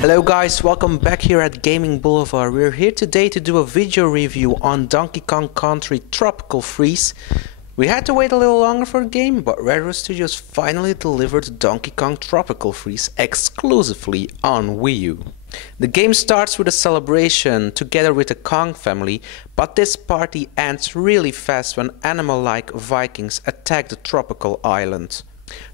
Hello guys, welcome back here at Gaming Boulevard. We're here today to do a video review on Donkey Kong Country Tropical Freeze. We had to wait a little longer for the game, but Retro Studios finally delivered Donkey Kong Tropical Freeze exclusively on Wii U. The game starts with a celebration together with the Kong family, but this party ends really fast when animal-like Vikings attack the tropical island.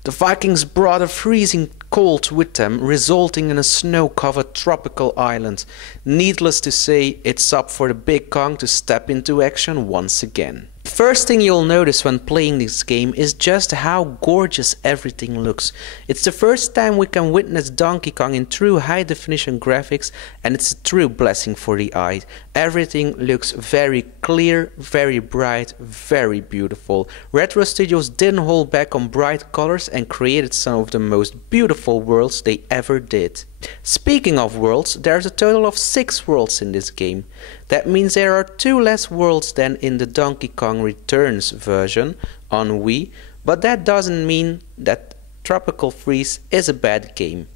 The Vikings brought a freezing cold with them, resulting in a snow-covered tropical island. Needless to say, it's up for the Big Kong to step into action once again. First thing you'll notice when playing this game is just how gorgeous everything looks. It's the first time we can witness Donkey Kong in true high-definition graphics, and it's a true blessing for the eye. Everything looks very clear, very bright, very beautiful. Retro Studios didn't hold back on bright colors and created some of the most beautiful worlds they ever did. Speaking of worlds, there's a total of 6 worlds in this game. That means there are 2 less worlds than in the Donkey Kong Returns version on Wii, but that doesn't mean that Tropical Freeze is a bad game.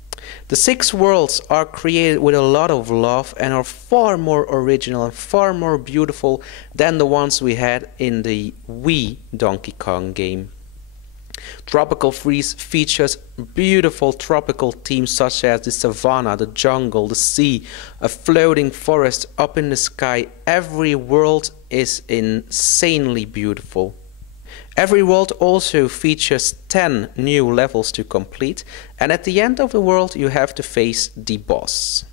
The 6 worlds are created with a lot of love and are far more original and far more beautiful than the ones we had in the Wii Donkey Kong game. Tropical Freeze features beautiful tropical themes such as the savanna, the jungle, the sea, a floating forest up in the sky. Every world is insanely beautiful. Every world also features 10 new levels to complete, and at the end of the world you have to face the boss.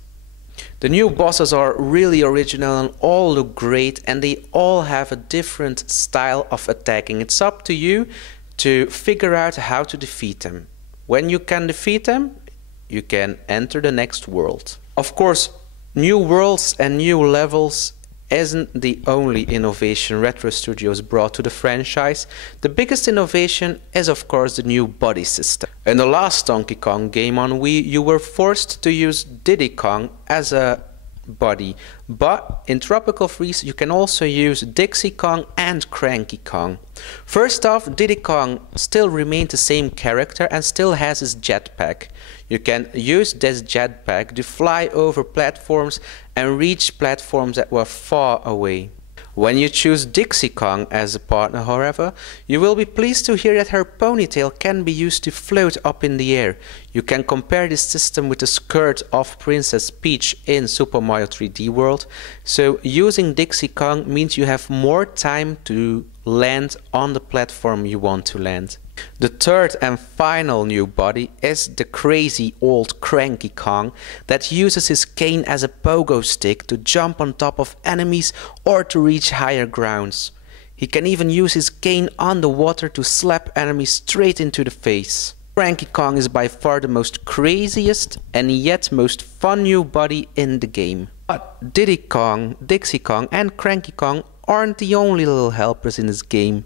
The new bosses are really original and all look great, and they all have a different style of attacking. It's up to you to figure out how to defeat them. When you can defeat them, you can enter the next world. Of course, new worlds and new levels isn't the only innovation Retro Studios brought to the franchise. The biggest innovation is of course the new body system. In the last Donkey Kong game on Wii, you were forced to use Diddy Kong as a body, but in Tropical Freeze you can also use Dixie Kong and Cranky Kong. First off, Diddy Kong still remained the same character and still has his jetpack. You can use this jetpack to fly over platforms and reach platforms that were far away. When you choose Dixie Kong as a partner, however, you will be pleased to hear that her ponytail can be used to float up in the air. You can compare this system with the skirt of Princess Peach in Super Mario 3D World. So using Dixie Kong means you have more time to land on the platform you want to land. The third and final new body is the crazy old Cranky Kong that uses his cane as a pogo stick to jump on top of enemies or to reach higher grounds. He can even use his cane on the water to slap enemies straight into the face. Cranky Kong is by far the most craziest and yet most fun new body in the game. But Diddy Kong, Dixie Kong and Cranky Kong aren't the only little helpers in this game.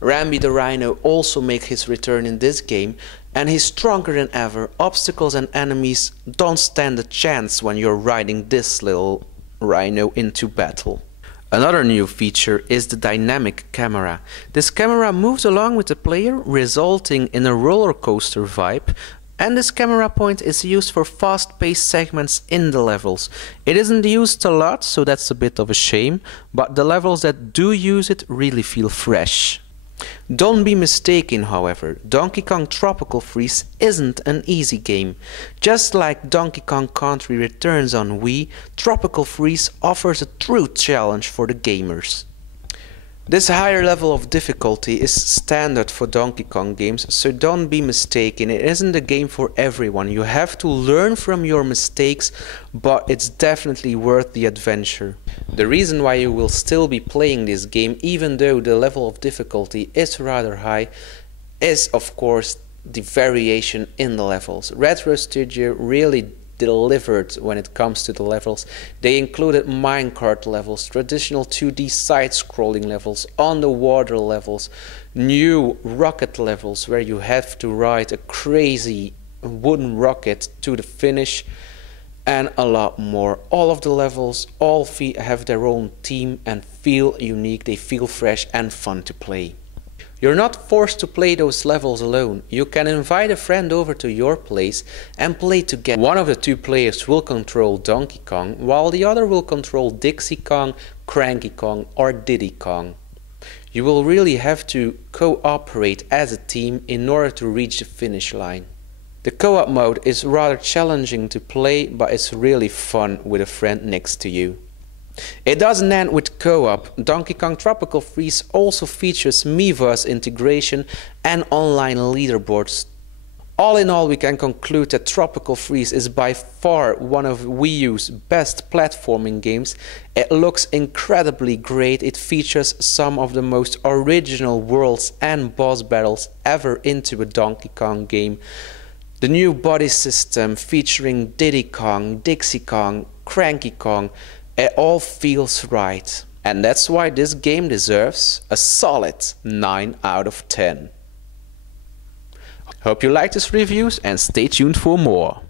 Rambi the Rhino also makes his return in this game, and he's stronger than ever. Obstacles and enemies don't stand a chance when you're riding this little rhino into battle. Another new feature is the dynamic camera. This camera moves along with the player, resulting in a roller coaster vibe, and this camera point is used for fast-paced segments in the levels. It isn't used a lot, so that's a bit of a shame, but the levels that do use it really feel fresh. Don't be mistaken, however, Donkey Kong Tropical Freeze isn't an easy game. Just like Donkey Kong Country Returns on Wii, Tropical Freeze offers a true challenge for the gamers. This higher level of difficulty is standard for Donkey Kong games, so don't be mistaken, it isn't a game for everyone. You have to learn from your mistakes, but it's definitely worth the adventure. The reason why you will still be playing this game, even though the level of difficulty is rather high, is of course the variation in the levels. Retro Studio really delivered when it comes to the levels. They included minecart levels, traditional 2D side-scrolling levels, underwater levels, new rocket levels where you have to ride a crazy wooden rocket to the finish, and a lot more. All of the levels all have their own theme and feel unique. They feel fresh and fun to play. You're not forced to play those levels alone. You can invite a friend over to your place and play together. One of the two players will control Donkey Kong, while the other will control Dixie Kong, Cranky Kong or Diddy Kong. You will really have to cooperate as a team in order to reach the finish line. The co-op mode is rather challenging to play, but it's really fun with a friend next to you. It doesn't end with co-op. Donkey Kong Tropical Freeze also features Miiverse integration and online leaderboards. All in all, we can conclude that Tropical Freeze is by far one of Wii U's best platforming games. It looks incredibly great. It features some of the most original worlds and boss battles ever into a Donkey Kong game. The new body system featuring Diddy Kong, Dixie Kong, Cranky Kong, it all feels right. And that's why this game deserves a solid 9 out of 10. Hope you liked this reviews and stay tuned for more.